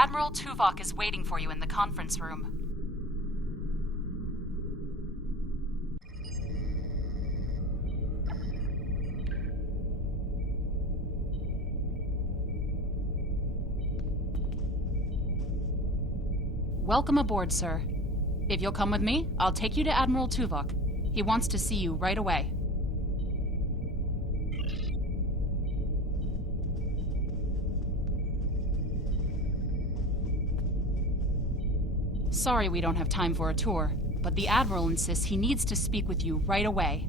Admiral Tuvok is waiting for you in the conference room. Welcome aboard, sir. If you'll come with me, I'll take you to Admiral Tuvok. He wants to see you right away. Sorry we don't have time for a tour, but the Admiral insists he needs to speak with you right away.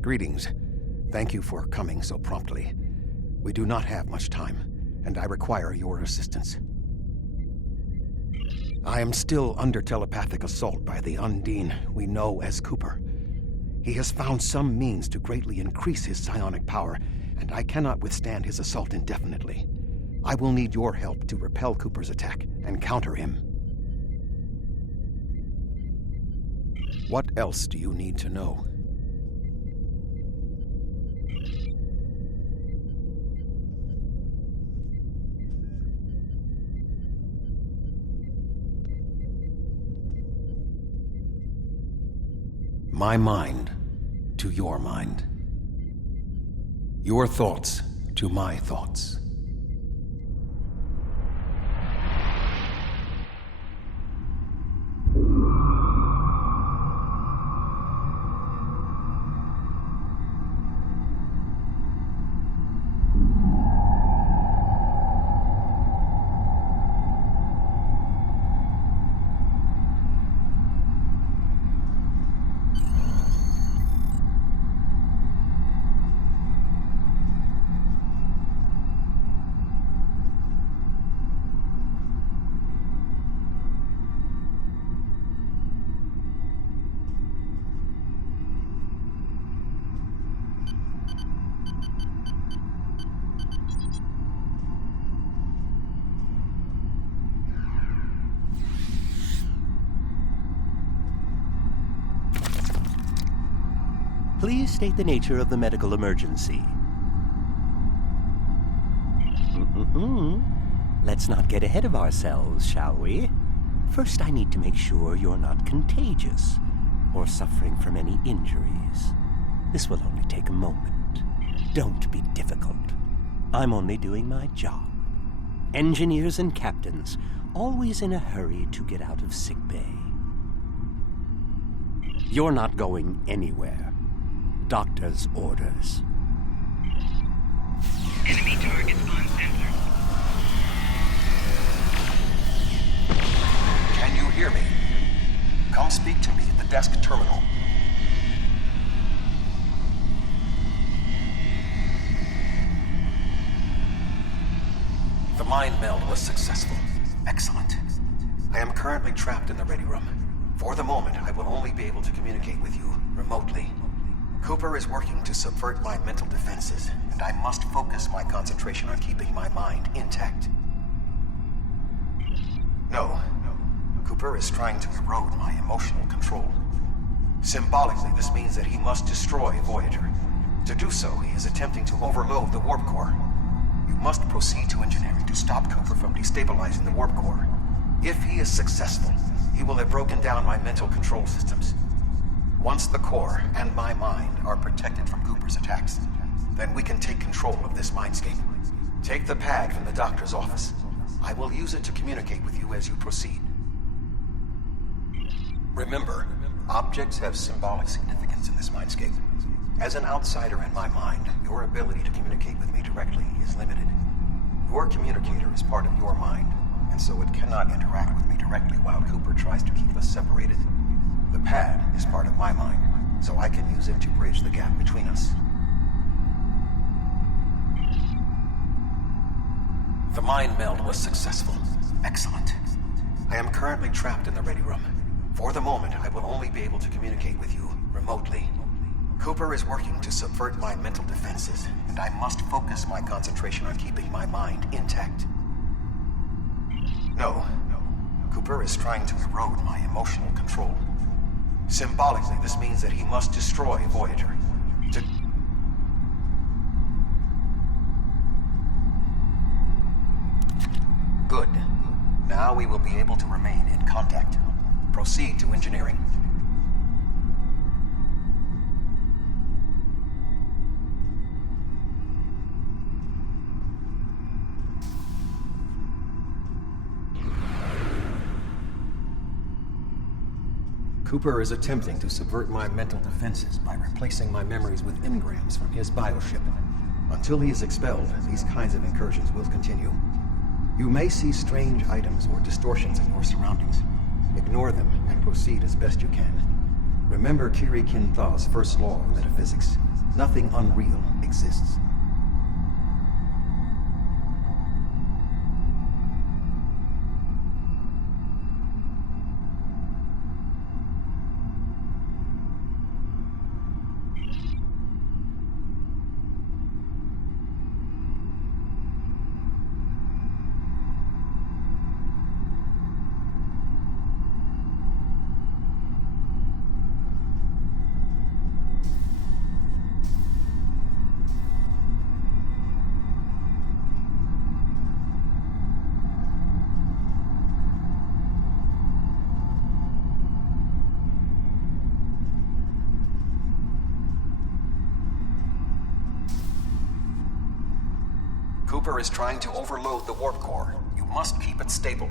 Greetings. Thank you for coming so promptly. We do not have much time, and I require your assistance. I am still under telepathic assault by the Undine we know as Cooper. He has found some means to greatly increase his psionic power, and I cannot withstand his assault indefinitely. I will need your help to repel Cooper's attack and counter him. What else do you need to know? My mind to your mind. Your thoughts to my thoughts. Please state the nature of the medical emergency. Let's not get ahead of ourselves, shall we? First, I need to make sure you're not contagious or suffering from any injuries. This will only take a moment. Don't be difficult. I'm only doing my job. Engineers and captains, always in a hurry to get out of sickbay. You're not going anywhere. Doctor's orders. Enemy targets on sensor. Can you hear me? Come speak to me at the desk terminal. The mind meld was successful. Excellent. I am currently trapped in the ready room. For the moment, I will only be able to communicate with you remotely. Cooper is working to subvert my mental defenses, and I must focus my concentration on keeping my mind intact. No. Cooper is trying to erode my emotional control. Symbolically, this means that he must destroy Voyager. To do so, he is attempting to overload the warp core. You must proceed to engineering to stop Cooper from destabilizing the warp core. If he is successful, he will have broken down my mental control systems. Once the core and my mind are protected from Cooper's attacks, then we can take control of this Mindscape. Take the pad from the doctor's office. I will use it to communicate with you as you proceed. Remember, objects have symbolic significance in this Mindscape. As an outsider in my mind, your ability to communicate with me directly is limited. Your communicator is part of your mind, and so it cannot interact with me directly while Cooper tries to keep us separated. The pad is part of my mind, so I can use it to bridge the gap between us. The mind meld was successful. Excellent. I am currently trapped in the ready room. For the moment, I will only be able to communicate with you remotely. Cooper is working to subvert my mental defenses, and I must focus my concentration on keeping my mind intact. No. Cooper is trying to erode my emotional control. Symbolically, this means that he must destroy Voyager. Good. Now we will be able to remain in contact. Proceed to engineering. Cooper is attempting to subvert my mental defenses by replacing my memories with engrams from his bioship. Until he is expelled, these kinds of incursions will continue. You may see strange items or distortions in your surroundings. Ignore them and proceed as best you can. Remember Kiri Kin-Thaw's first law of metaphysics. Nothing unreal exists. Cooper is trying to overload the warp core. You must keep it stable.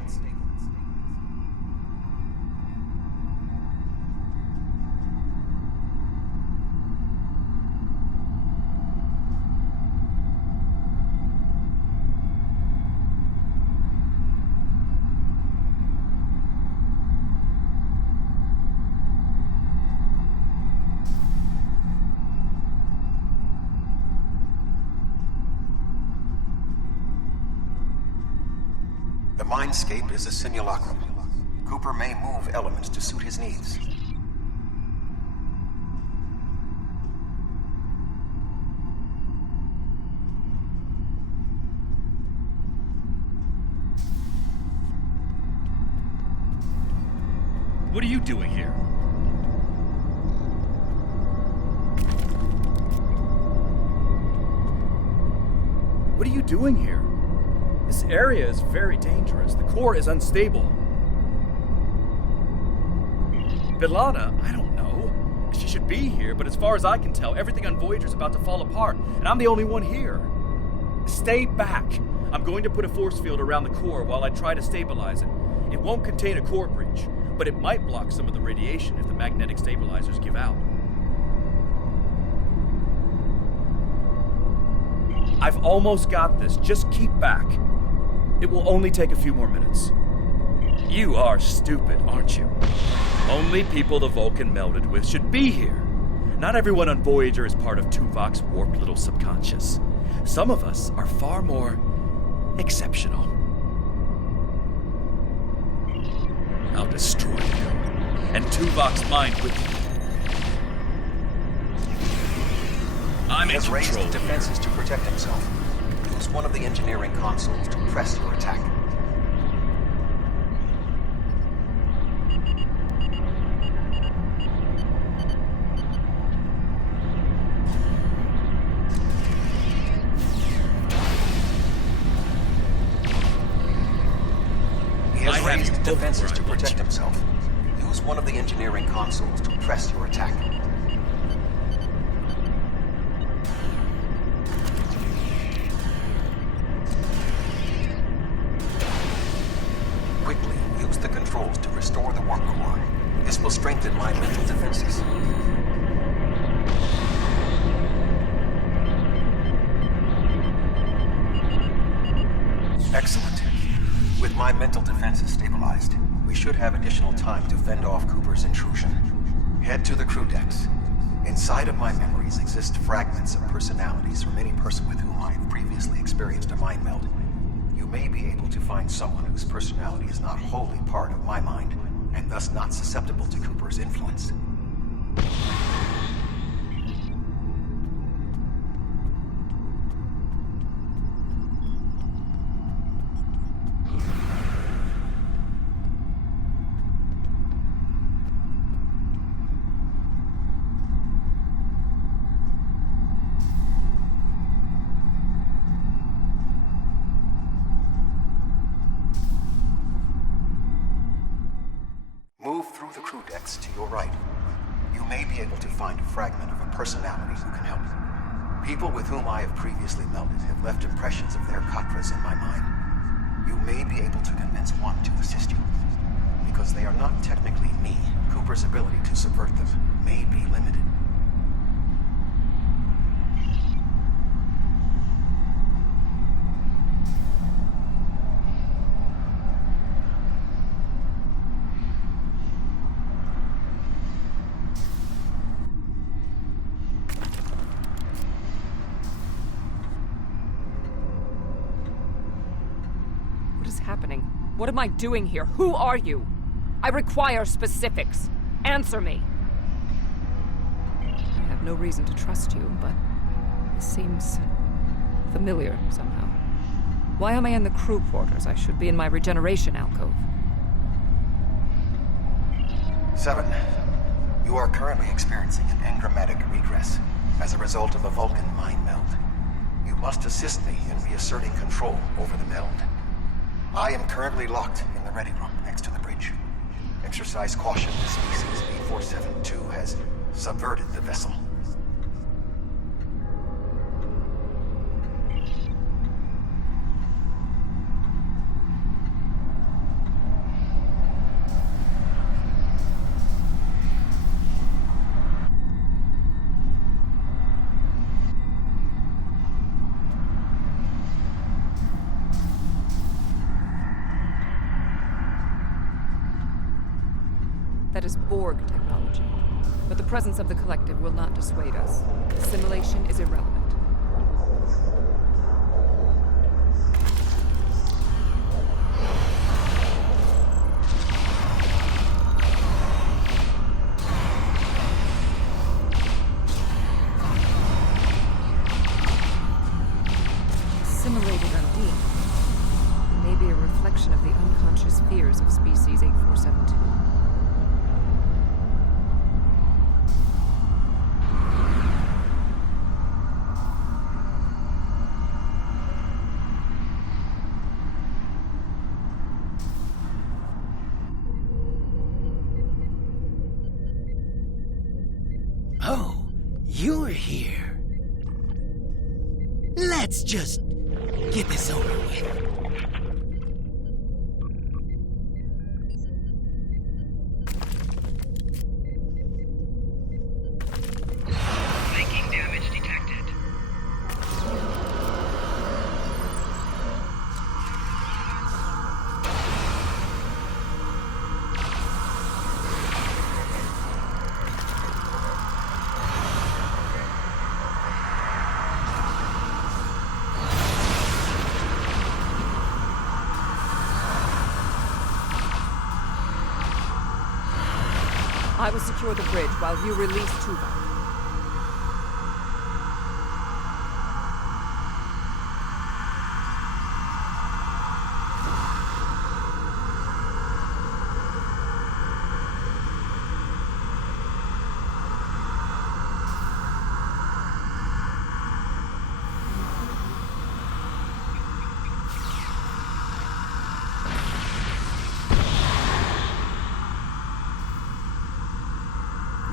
The Mindscape is a simulacrum. Cooper may move elements to suit his needs. What are you doing here? What are you doing here? This area is very dangerous. The core is unstable. B'Elanna, I don't know. She should be here, but as far as I can tell, everything on Voyager's about to fall apart, and I'm the only one here. Stay back. I'm going to put a force field around the core while I try to stabilize it. It won't contain a core breach, but it might block some of the radiation if the magnetic stabilizers give out. I've almost got this. Just keep back. It will only take a few more minutes. You are stupid, aren't you? Only people the Vulcan melded with should be here. Not everyone on Voyager is part of Tuvok's warped little subconscious. Some of us are far more exceptional. I'll destroy you, and Tuvok's mind with you. I'm in He has raised control. defenses to protect himself. Use one of the engineering consoles to press your attack. He has raised defenses to protect himself. Use one of the engineering consoles to press your attack. Quickly use the controls to restore the warp core. This will strengthen my mental defenses. Excellent. With my mental defenses stabilized, we should have additional time to fend off Cooper's intrusion. Head to the crew decks. Inside of my memories exist fragments of personalities from any person with whom I have previously experienced a mind meld. You may be able to find someone whose personality is not wholly part of my mind, and thus not susceptible to Cooper's influence. glance to your right, you may be able to find a fragment of a personality who can help. People with whom I have previously melded have left impressions of their Katras in my mind. You may be able to convince one to assist you. Because they are not technically me, Cooper's ability to subvert them may be limited. What is happening? What am I doing here? Who are you? I require specifics. Answer me. I have no reason to trust you, but this seems familiar somehow. Why am I in the crew quarters? I should be in my regeneration alcove. 7. You are currently experiencing an engrammatic regress as a result of a Vulcan mind meld. You must assist me in reasserting control over the meld. I am currently locked in the ready room next to the bridge. Exercise caution. The species 8472 has subverted the vessel. That is Borg technology. But the presence of the collective will not dissuade us. Assimilation is irrelevant. Assimilated Undine. It may be a reflection of the unconscious fears of species 8472. Oh, you're here. Let's just get this over with. Making damage detected. I will secure the bridge while you release Tuvok.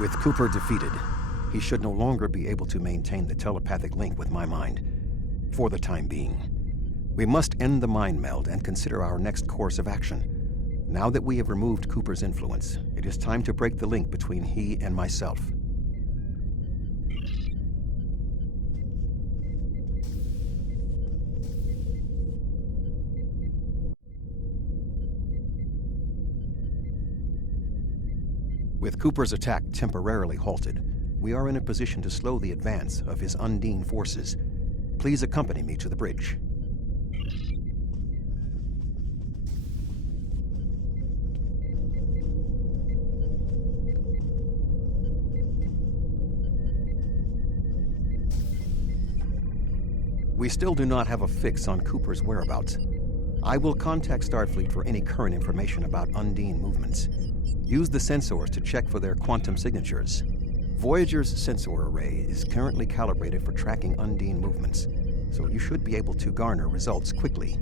With Cooper defeated, he should no longer be able to maintain the telepathic link with my mind, for the time being. We must end the mind meld and consider our next course of action. Now that we have removed Cooper's influence, it is time to break the link between he and myself. With Cooper's attack temporarily halted, we are in a position to slow the advance of his Undine forces. Please accompany me to the bridge. We still do not have a fix on Cooper's whereabouts. I will contact Starfleet for any current information about Undine movements. Use the sensors to check for their quantum signatures. Voyager's sensor array is currently calibrated for tracking Undine movements, so you should be able to garner results quickly.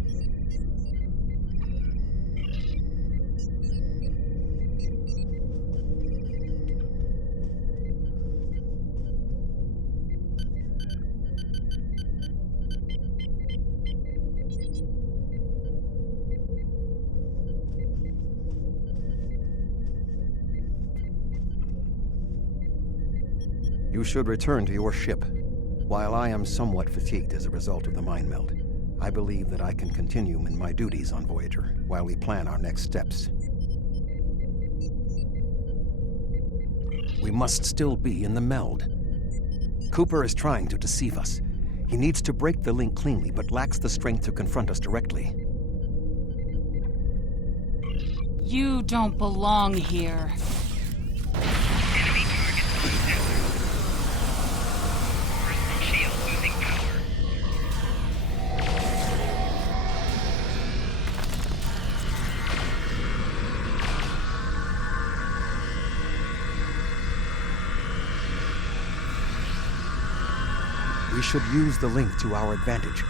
You should return to your ship. While I am somewhat fatigued as a result of the mind meld, I believe that I can continue in my duties on Voyager while we plan our next steps. We must still be in the meld. Cooper is trying to deceive us. He needs to break the link cleanly, but lacks the strength to confront us directly. You don't belong here. Enemy target undetected. Personal shield losing power. We should use the link to our advantage.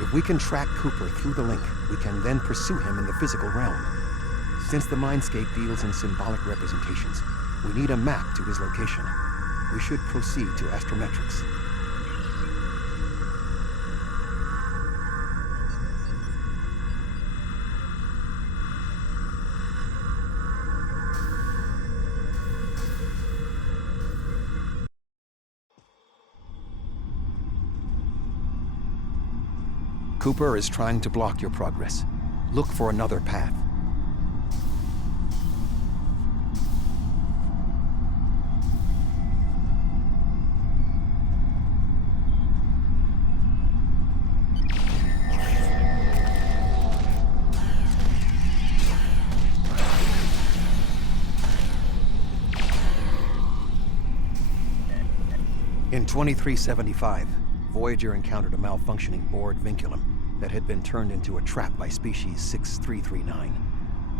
If we can track Cooper through the link, we can then pursue him in the physical realm. Since the Mindscape deals in symbolic representations, we need a map to his location. We should proceed to astrometrics. Cooper is trying to block your progress. Look for another path. In 2375, Voyager encountered a malfunctioning board vinculum that had been turned into a trap by species 6339.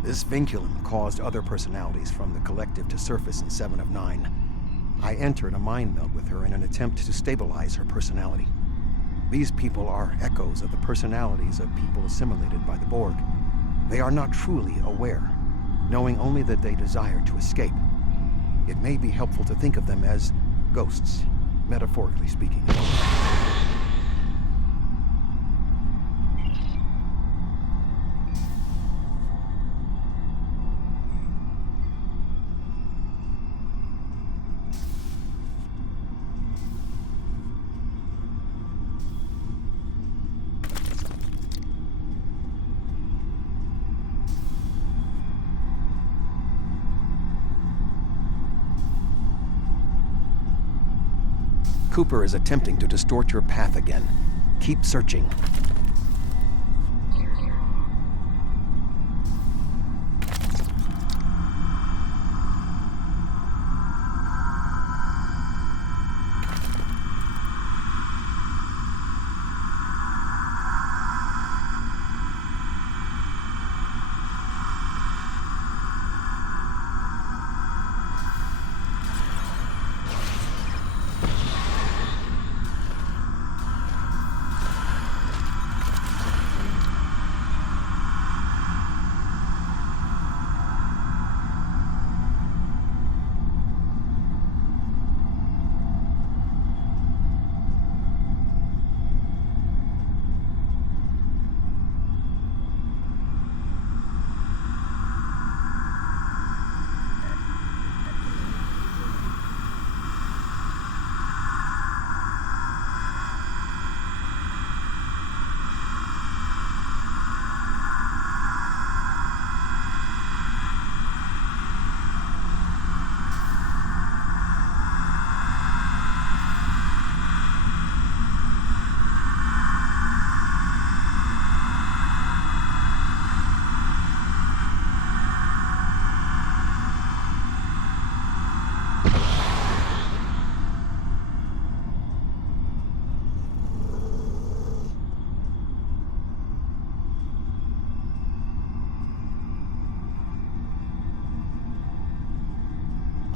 This vinculum caused other personalities from the collective to surface in 7 of 9. I entered a mind meld with her in an attempt to stabilize her personality. These people are echoes of the personalities of people assimilated by the Borg. They are not truly aware, knowing only that they desire to escape. It may be helpful to think of them as ghosts, metaphorically speaking. Cooper is attempting to distort your path again. Keep searching.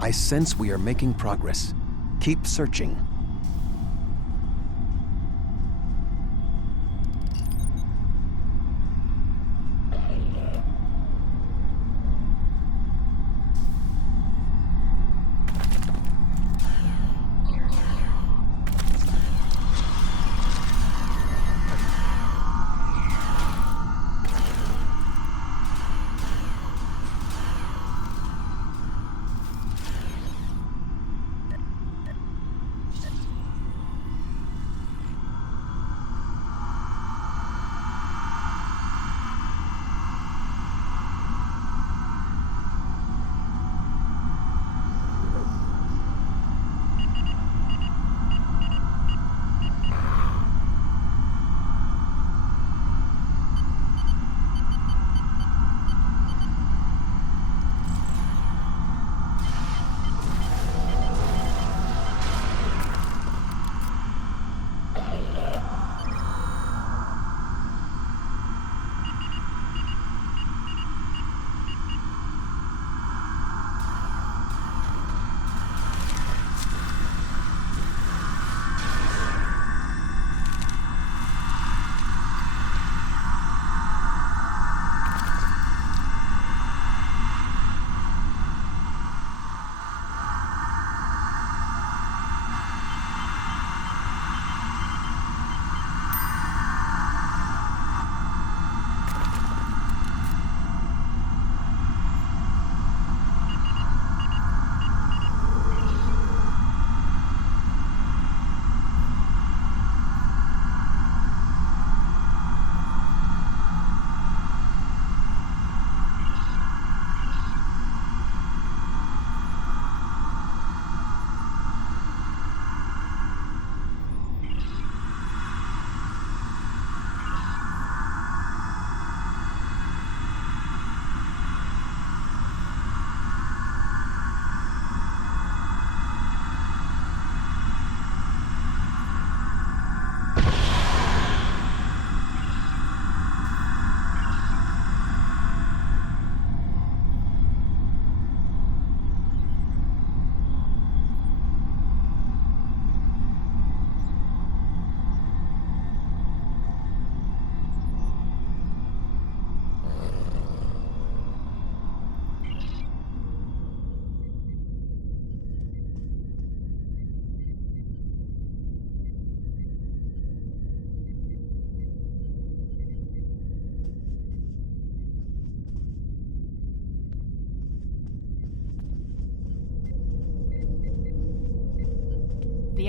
I sense we are making progress. Keep searching.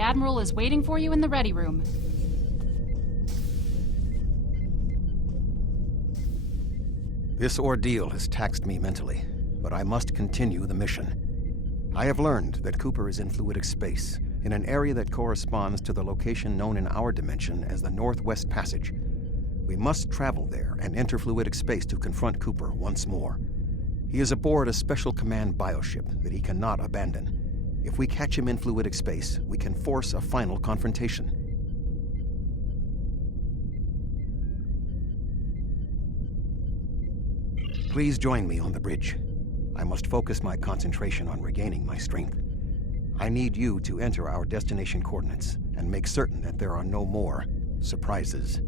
Admiral is waiting for you in the ready room. This ordeal has taxed me mentally, but I must continue the mission. I have learned that Cooper is in fluidic space, in an area that corresponds to the location known in our dimension as the Northwest Passage. We must travel there and enter fluidic space to confront Cooper once more. He is aboard a special command bioship that he cannot abandon. If we catch him in fluidic space, we can force a final confrontation. Please join me on the bridge. I must focus my concentration on regaining my strength. I need you to enter our destination coordinates and make certain that there are no more surprises.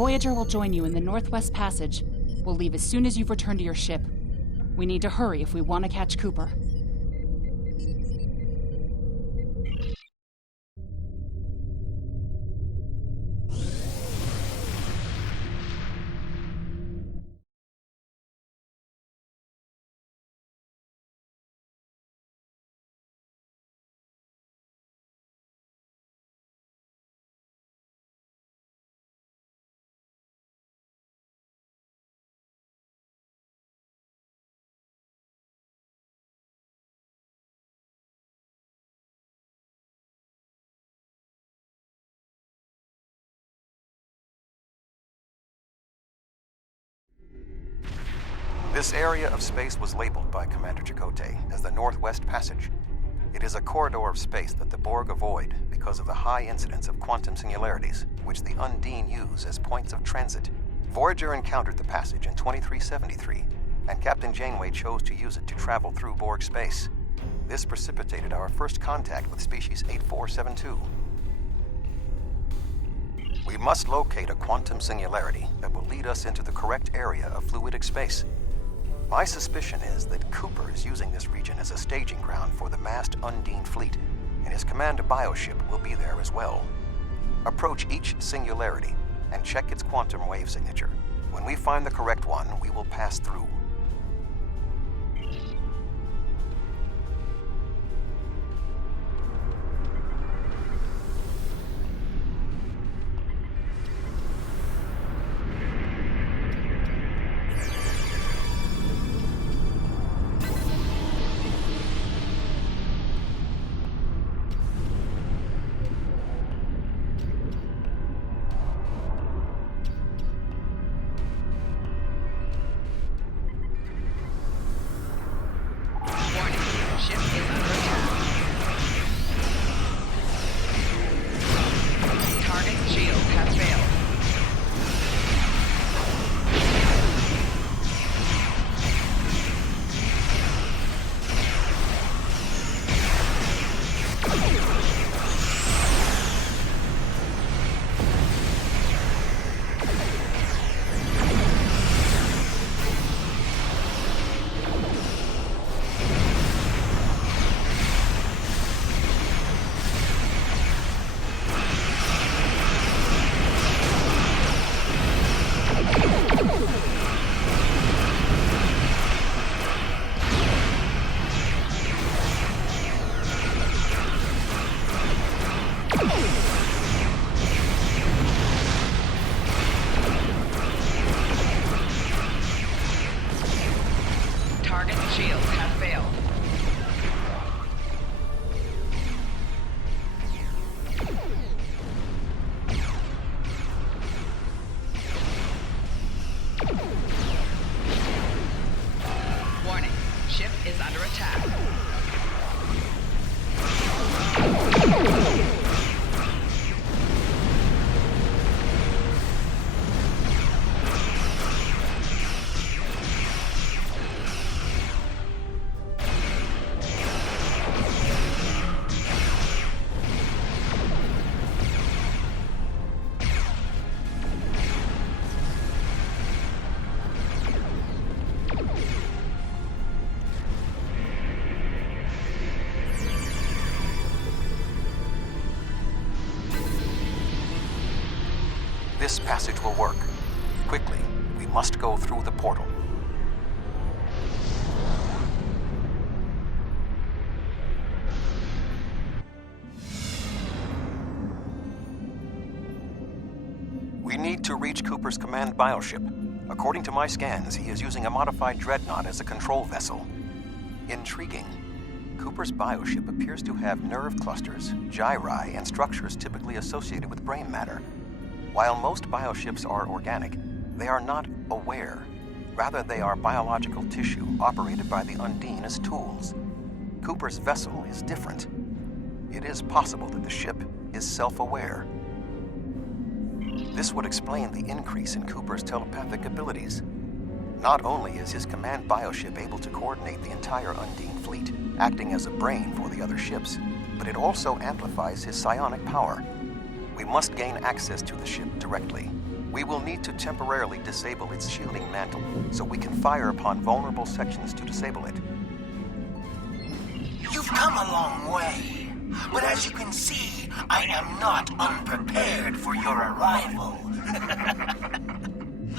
Voyager will join you in the Northwest Passage. We'll leave as soon as you've returned to your ship. We need to hurry if we want to catch Cooper. This area of space was labeled by Commander Chakotay as the Northwest Passage. It is a corridor of space that the Borg avoid because of the high incidence of quantum singularities, which the Undine use as points of transit. Voyager encountered the passage in 2373, and Captain Janeway chose to use it to travel through Borg space. This precipitated our first contact with Species 8472. We must locate a quantum singularity that will lead us into the correct area of fluidic space. My suspicion is that Cooper is using this region as a staging ground for the massed Undine fleet, and his command bioship will be there as well. Approach each singularity and check its quantum wave signature. When we find the correct one, we will pass through. This passage will work. Quickly, we must go through the portal. We need to reach Cooper's command bioship. According to my scans, he is using a modified dreadnought as a control vessel. Intriguing. Cooper's bioship appears to have nerve clusters, gyri, and structures typically associated with brain matter. While most bioships are organic, they are not aware. Rather, they are biological tissue operated by the Undine as tools. Cooper's vessel is different. It is possible that the ship is self-aware. This would explain the increase in Cooper's telepathic abilities. Not only is his command bioship able to coordinate the entire Undine fleet, acting as a brain for the other ships, but it also amplifies his psionic power. We must gain access to the ship directly. We will need to temporarily disable its shielding mantle, so we can fire upon vulnerable sections to disable it. You've come a long way, but as you can see, I am not unprepared for your arrival.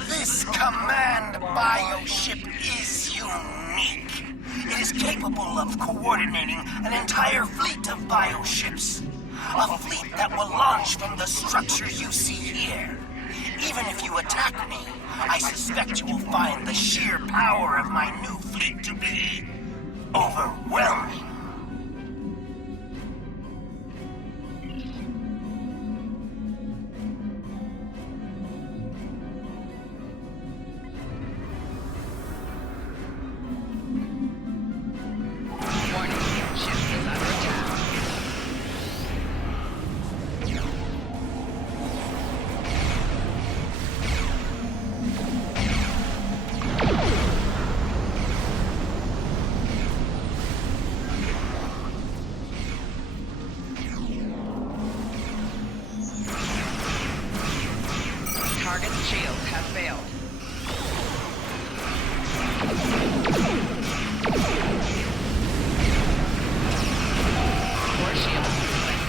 This command bioship is unique. It is capable of coordinating an entire fleet of bioships. A fleet that will launch from the structure you see here. Even if you attack me, I suspect you will find the sheer power of my new fleet to be overwhelming. Target's shields have failed. Core shield deployed.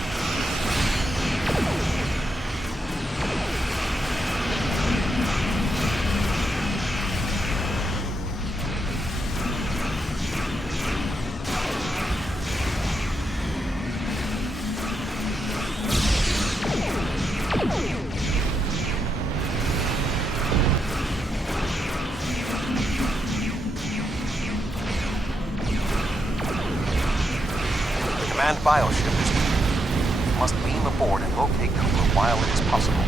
Command bioship is weak. We must beam aboard and locate Cooper while it is possible.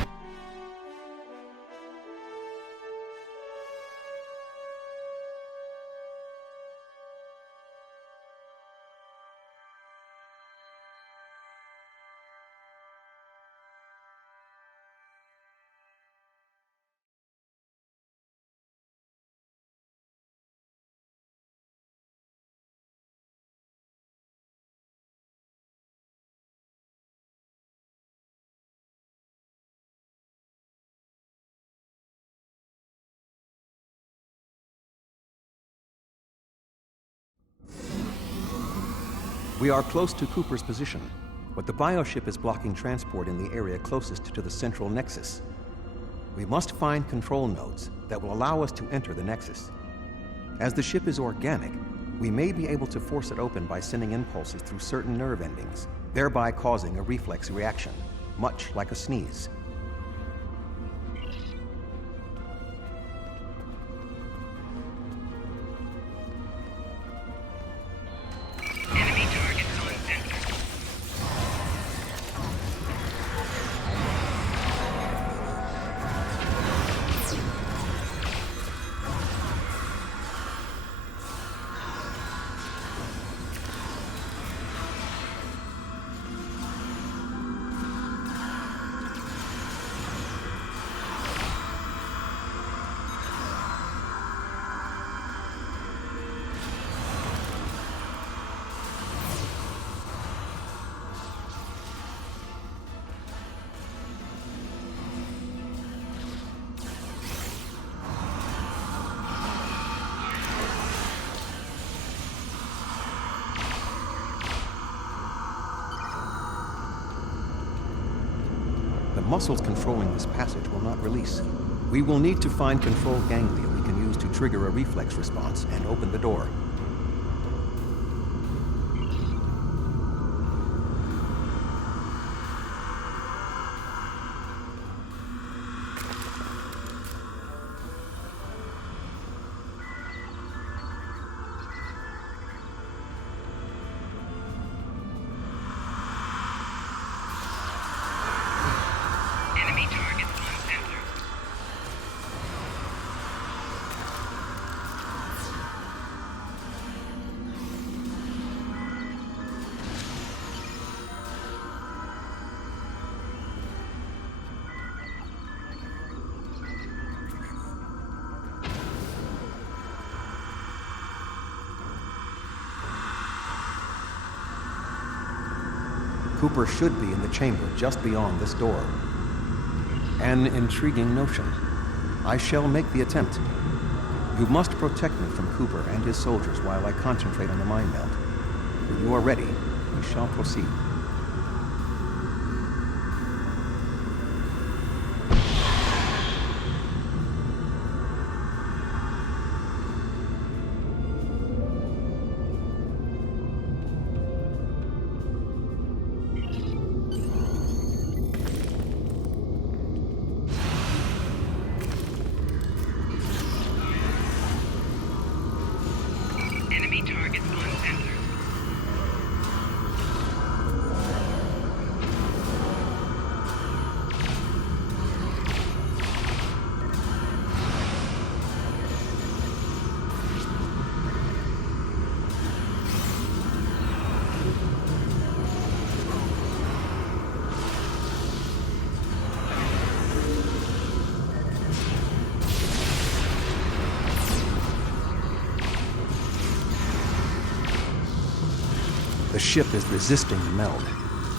We are close to Cooper's position, but the bioship is blocking transport in the area closest to the central nexus. We must find control nodes that will allow us to enter the nexus. As the ship is organic, we may be able to force it open by sending impulses through certain nerve endings, thereby causing a reflex reaction, much like a sneeze. Enemy targets on center. muscles controlling this passage will not release. We will need to find control ganglia we can use to trigger a reflex response and open the door. Enemy target on center. Cooper should be in the chamber just beyond this door. An intriguing notion. I shall make the attempt. You must protect me from Cooper and his soldiers while I concentrate on the mind meld. When you are ready, we shall proceed. Enemy target on center. The ship is resisting the meld.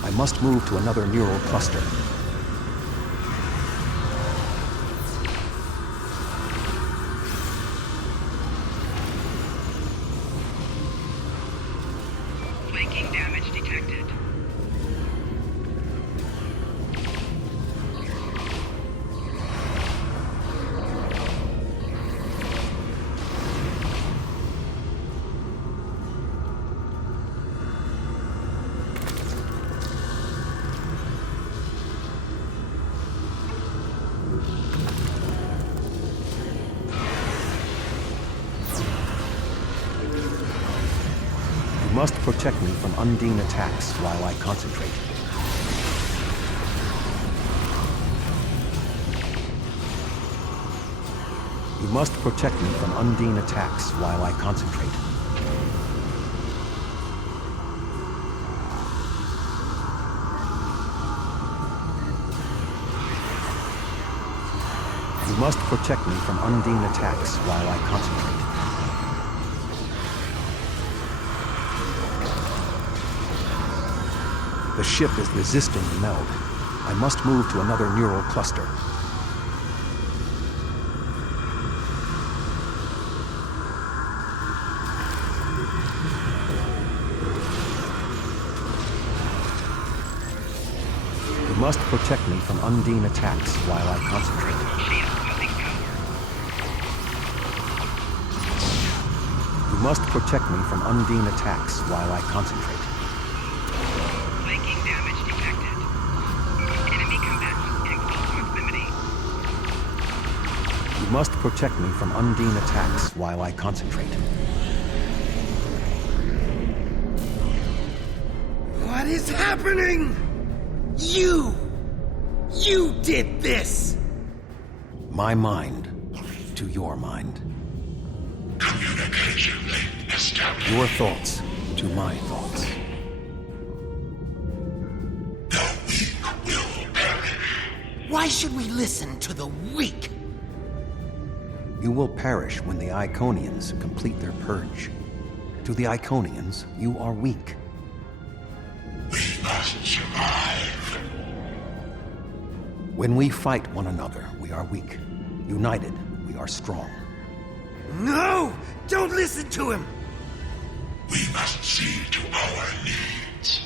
I must move to another neural cluster. Flanking damage detected. You must protect me from Undine attacks while I concentrate. You must protect me from Undine attacks while I concentrate. You must protect me from Undine attacks while I concentrate. The ship is resisting the meld. I must move to another neural cluster. You must protect me from Undine attacks while I concentrate. Shield losing power. You must protect me from Undine attacks while I concentrate. Flanking damage detected. Enemy combatants in close proximity. You must protect me from Undine attacks while I concentrate. What is happening? You did this! My mind to your mind. Communication link established. Your thoughts to my thoughts. The weak will perish. Why should we listen to the weak? You will perish when the Iconians complete their purge. To the Iconians, you are weak. We must survive. When we fight one another, we are weak. United, we are strong. No! Don't listen to him! We must see to our needs.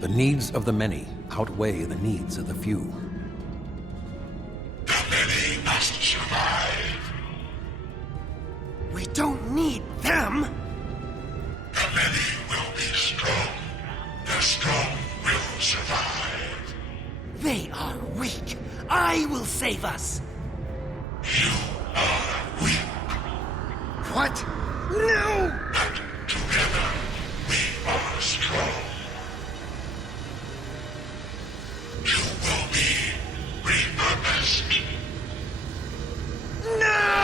The needs of the many outweigh the needs of the few. The many must survive. We don't need them! The many will be strong. The strong will survive. They are weak. I will save us! You are weak, What? No! but together we are strong. You will be repurposed. No!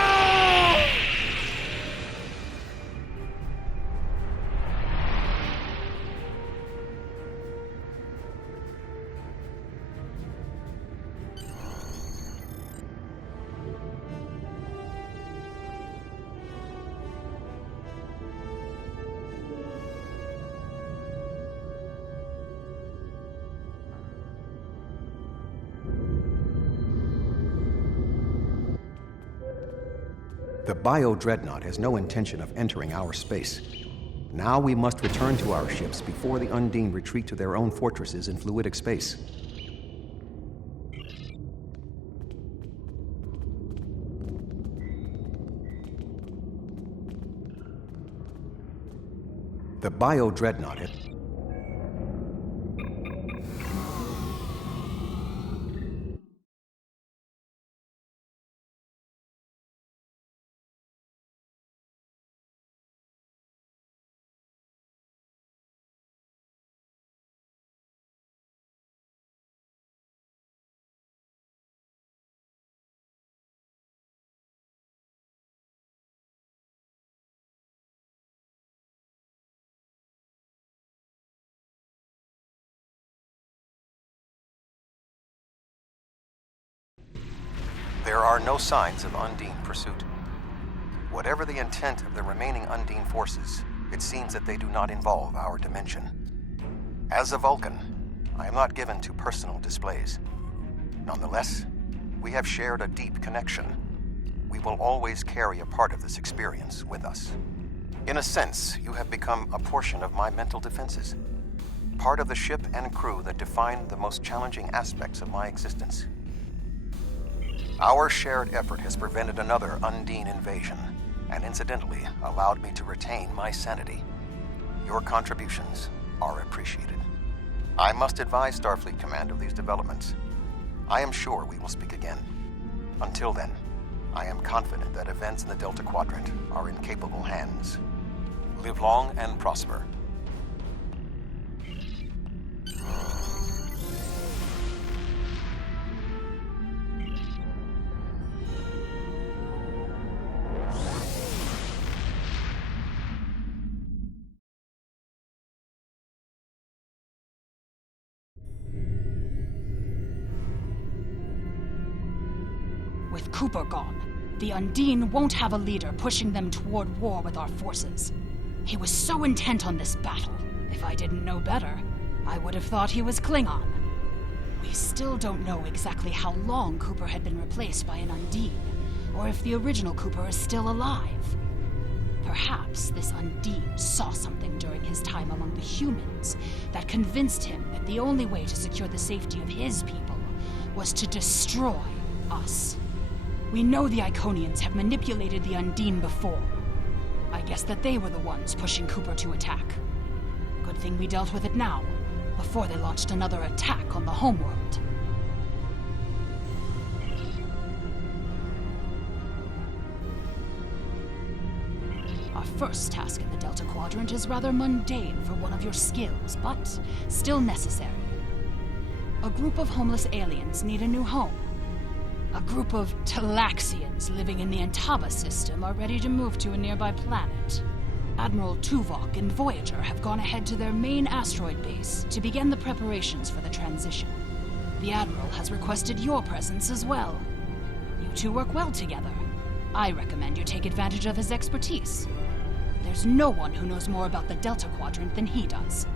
The Bio-Dreadnought has no intention of entering our space. Now we must return to our ships before the Undine retreat to their own fortresses in fluidic space. The Bio-Dreadnought has... There are no signs of Undine pursuit. Whatever the intent of the remaining Undine forces, it seems that they do not involve our dimension. As a Vulcan, I am not given to personal displays. Nonetheless, we have shared a deep connection. We will always carry a part of this experience with us. In a sense, you have become a portion of my mental defenses. Part of the ship and crew that define the most challenging aspects of my existence. Our shared effort has prevented another Undine invasion, and incidentally allowed me to retain my sanity. Your contributions are appreciated. I must advise Starfleet Command of these developments. I am sure we will speak again. Until then, I am confident that events in the Delta Quadrant are in capable hands. Live long and prosper. With Cooper gone, the Undine won't have a leader pushing them toward war with our forces. He was so intent on this battle. If I didn't know better, I would have thought he was Klingon. We still don't know exactly how long Cooper had been replaced by an Undine, or if the original Cooper is still alive. Perhaps this Undine saw something during his time among the humans that convinced him that the only way to secure the safety of his people was to destroy us. We know the Iconians have manipulated the Undine before. I guess that they were the ones pushing Cooper to attack. Good thing we dealt with it now, before they launched another attack on the homeworld. Our first task in the Delta Quadrant is rather mundane for one of your skills, but still necessary. A group of homeless aliens need a new home. A group of Talaxians living in the Antaba system are ready to move to a nearby planet. Admiral Tuvok and Voyager have gone ahead to their main asteroid base to begin the preparations for the transition. The Admiral has requested your presence as well. You two work well together. I recommend you take advantage of his expertise. There's no one who knows more about the Delta Quadrant than he does.